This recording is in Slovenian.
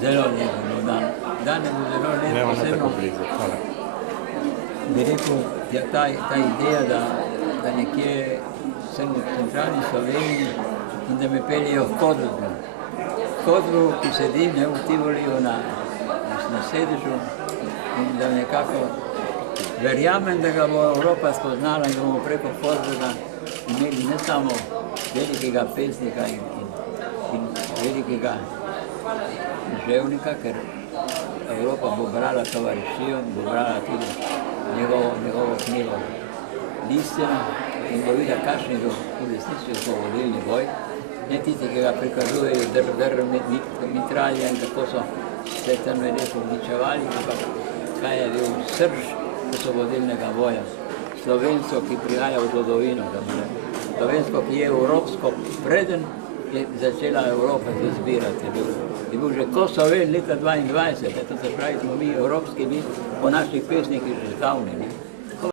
Zelo lepo, no, dan je bil zelo lep, Ne, ona posebno, tako blizu. Hvala. bi rekel, ta ideja, da nekje sem v centralni Sloveniji in da me peljejo v Kozlovo. V Kozlovu, ki sedim, ne, v Tivoliju na sedežu in da nekako verjamem, da ga bo Evropa spoznala in da bomo preko Kozlova imeli ne samo velikega pesnika in velikega ževnika, ker Evropa bo brala tovarišijo, bo brala tudi njegovo knjigo Listina in bo videla, kakšni so v resnici osvobodilni boj. Ne tisti, ki ga prikazujejo mitralje in kako so se tam res uničevali, ampak kaj je bil srž osvobodilnega boja. Slovensko, ki prihaja v zgodovino, slovensko, ki je evropsko, preden je začela Evropa se zbirati. Je bil že Kosovel leta 22, to se pravi, smo mi evropski, mi po naših pesnikih že zdavni.